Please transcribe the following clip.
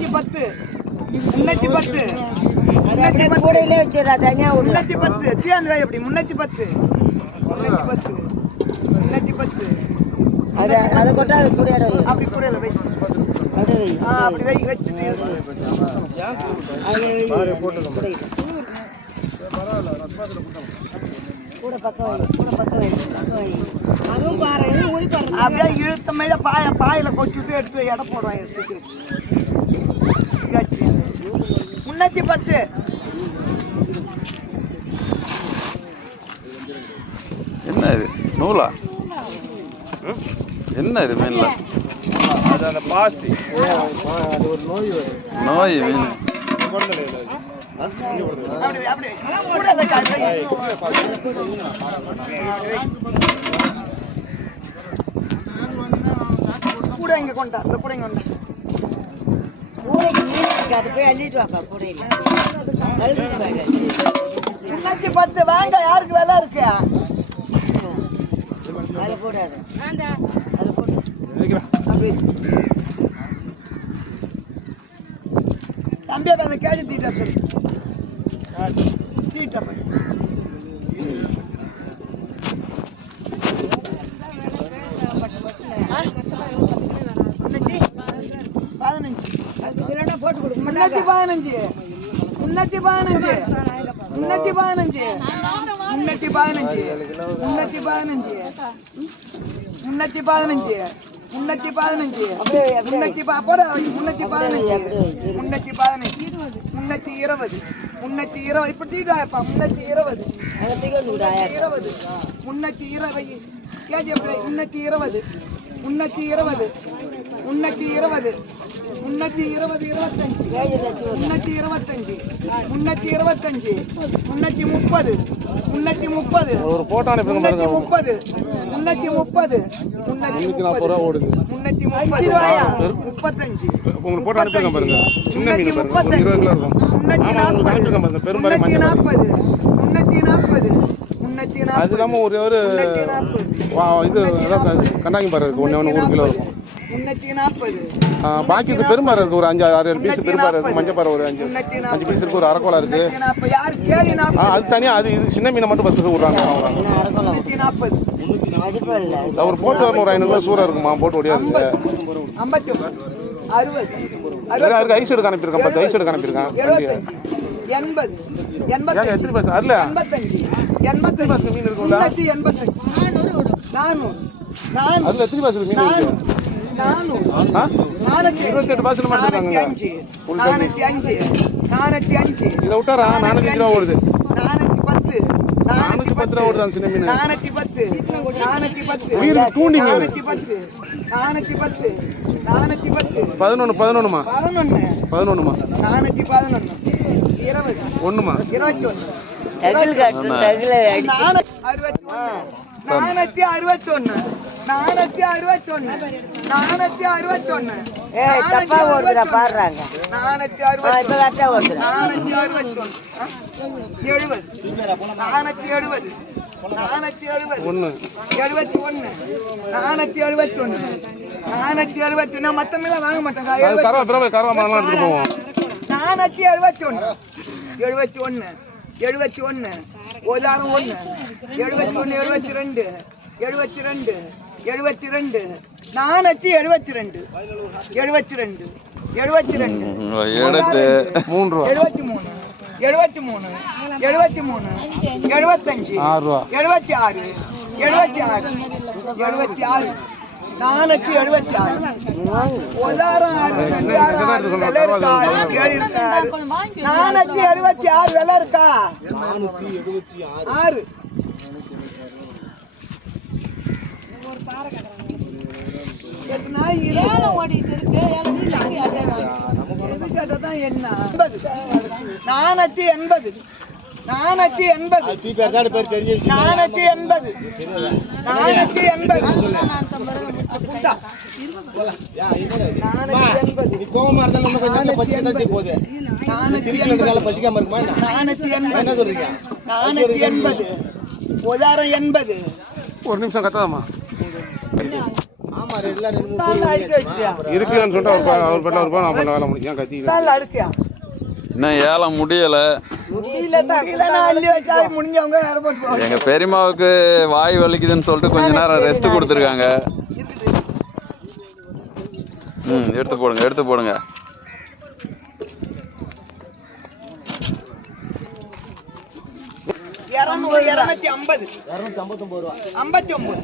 முன்னூத்தி பத்து. முன்னூத்தி பத்து. முன்னூத்தி பத்து. கூடையிலே வச்சிடறா தனியாக விடல முன்னூத்தி பத்து. தீயாந்து வாய் அப்படி முன்னூத்தி பத்து. முன்னூத்தி பத்து. முன்னூத்தி பத்து. அதை அதை கொட்டா அது கூடையோட வை அப்படி கூட வை. அப்படி வை வச்சுட்டு கூடையில. கூட பக்கம் கூட பக்கம் அதுவும் பாரு அப்படியே இழுத்த மாதிரி பாய பாயில கொச்சுட்டு எடுத்து எடை போடுவாங்க தூக்கி வச்சு. முன்னூத்தி பத்து. என்ன இது? நூலா? என்ன இது மீன்ல? அது அந்த பாசி. நோய் மீன். அப்படி கூட இல்லை சார், வை. கூட இங்க கொண்டா இந்த கூட இங்க கொண்டா மீன் இருக்கு அதை போய் அள்ளிட்டு வாப்பா பாரு முன்னூத்தி பத்து வாங்க யாருக்கு விலை இருக்கு? அதில் போடாது. அதில் போடு. அப்படி. தம்பி அந்த கேஜி தீட்டா சொல்லு. தீட்டா போய் முன்னூத்தி பதினஞ்சு அது கிலோனா போட்டு கொடுக்க முன்னூத்தி பதினஞ்சு. முன்னூத்தி பதினஞ்சு. முன்னூத்தி பதினஞ்சு. முன்னூத்தி பதினஞ்சு. முன்னூத்தி பதினஞ்சு. முன்னூத்தி பதினஞ்சு. முன்னூத்தி பதினஞ்சு. அப்படியே முன்னூத்தி போட முன்னூத்தி பதினஞ்சு. அப்படியே முன்னூத்தி பதினஞ்சு. முன்னூத்தி இருபது. முன்னூத்தி இருபது. இப்ப டீடாப்பா முன்னூத்தி இருபது. இருபது. முன்னூத்தி இருபது. கேஜி எப்படி? முன்னூத்தி இருபது. முன்னூத்தி இருபது. முன்னூத்தி இருபது. முன்னூத்தி இருபது இருபத்தஞ்சு. முன்னூத்தி இருபத்தஞ்சு. முன்னூத்தி இருபத்தஞ்சு. முன்னூத்தி முப்பது. முன்னூத்தி முப்பது. ஒரு போட்டோ அனுப்புங்க முன்னூத்தி பாருங்க முப்பது. முன்னூத்தி முப்பது. முன்னூத்தி நாற்பது ரூபா ஓடுது. முன்னூத்தி முப்பது. முப்பத்தஞ்சு. உங்களுக்கு போட்டோ அனுப்பிருக்கேன் பாருங்க. சின்ன மீன் பாருங்க. இருபது கிலோ இருக்கும். முன்னூத்தி உங்களுக்கு அனுப்பிருக்கேன் பாருங்க. பெரும்பாறை முன்னூத்தி நாற்பது. முன்னூத்தி நாற்பது. அது நாற்பது. இல்லாம ஒரு ஒரு நாற்பது. இது அதான் கண்டாங்கி பாறை இருக்கு. ஒன்று ஒன்று ஒரு கிலோ இருக்கும். நாற்பது பாக்கி இது பெரும்பாறை இருக்கு ஒரு அஞ்சு ஆறு ஏழு பீஸ் பெரும்பாறை இருக்கு மஞ்சள் பாறை ஒரு அஞ்சு அஞ்சு பீஸ் இருக்கு ஒரு அரைக்கோலா இருக்கு. அது தனியா அது இது சின்ன மீனை மட்டும் பத்து விடுறாங்க ஒரு போட்டு வரணும் ஒரு ஐநூறுரூவா சூறாக இருக்குமா போட்டு ஓடியாது அறுபது. ஐஸ் எடுக்க அனுப்பியிருக்கேன் பத்து ஐஸ் எடுக்க எழுபத்தஞ்சு. எண்பது. எண்பத்தஞ்சு. எண்பத்தஞ்சு. எண்பத்தஞ்சு. எண்பத்தஞ்சு. நானூறு நானூறு. நானூறு. இருபத்தெட்டு பாசல் மட்டும் இருக்காங்க அஞ்சு நானூத்தி அஞ்சு நானூத்தி அஞ்சு இதை விட்டாரா நானூத்தி ரூபா ஓடுது நானூத்தி பத்து நானூத்தி பத்து ரூபா ஓடுது அந்த சின்ன மீன் நானூத்தி பத்து நானூத்தி பத்து உயிர் தூண்டி மீன் நானூத்தி பத்து நானூத்தி பத்து நானூத்தி பத்து பதினொன்று பதினொன்றுமா பதினொன்னு பதினொன்றுமா நானூத்தி பதினொன்னு இருபது ஒன்றுமா இருபத்தி அடி நானூத்தி அறுபத்தி ஒண்ணு நானூத்தி அறுபத்தி ஒண்ணு நானூத்தி அறுபத்தி ஒண்ணு நானூத்தி அறுபத்தி ஒண்ணு ஏய் தப்பா ஓடுதுடா பாடுறாங்க. நானூத்தி ஆ அறுபத்தி இப்போ நானூத்தி அறுபத்தி ஒண்ணு ஆ? எழுபது. நானூத்தி எழுபது. நானூத்தி எழுபது. ஒன்று எழுபத்தி ஒண்ணு நானூத்தி எழுபத்தி ஒண்ணு நானூத்தி எழுபத்தி ஒண்ணு மத்தமெல்லாம் வாங்க மாட்டேங்க நானூத்தி எழுபத்தி ஒண்ணு எழுபத்தி ஒண்ணு எழுபத்தி ஒண்ணு உதாரணம் ஒண்ணு எழுபத்தி ஒண்ணு. எழுபத்தி ரெண்டு. எழுபத்தி ரெண்டு. எழுபத்தி ரெண்டு நானூத்தி எழுபத்தி ரெண்டு எழுபத்தி ரெண்டு எழுபத்தி ரெண்டு ரூபா எழுபத்தி மூணு எழுபத்தி மூணு எழுபத்தி மூணு எழுபத்தஞ்சு. எழுபத்தி ஆறு எழுபத்தி ஆறு எழுபத்தி ஆறு நானூத்தி எழுபத்தி ஆறு உதாரம் ஆறு ரெண்டு ஆறு இருக்கா ஏழு இருக்கா ஆறு. நானூத்தி எழுபத்தி ஆறு விலை இருக்கா ஆறு. எதுனா இரு. எது கேட்டாதான் என்ன? எண்பது. நானூத்தி எண்பது. நானூத்தி எண்பது. நானூத்தி எண்பது. நானூத்தி எண்பது? நானூத்தி எண்பது. நானூத்தி தான் எண்பது. நானூத்தி எண்பது. பசிக்காம இருக்குமா என்ன? இருக்குன்னு சொல்லிட்டு அவர் அவர் பண்ண அவர் பண்ண நான் பண்ண வேலை முடியும். கத்தி இன்னும் ஏலம் முடியலை. எங்கள் பெரியம்மாவுக்கு வாய் வலிக்குதுன்னு சொல்லிட்டு கொஞ்ச நேரம் ரெஸ்ட் கொடுத்துருக்காங்க. ம் எடுத்து போடுங்க எடுத்து போடுங்க. இரநூறு இரநூத்தி ஐம்பது. ஐம்பத்தி ஒன்பது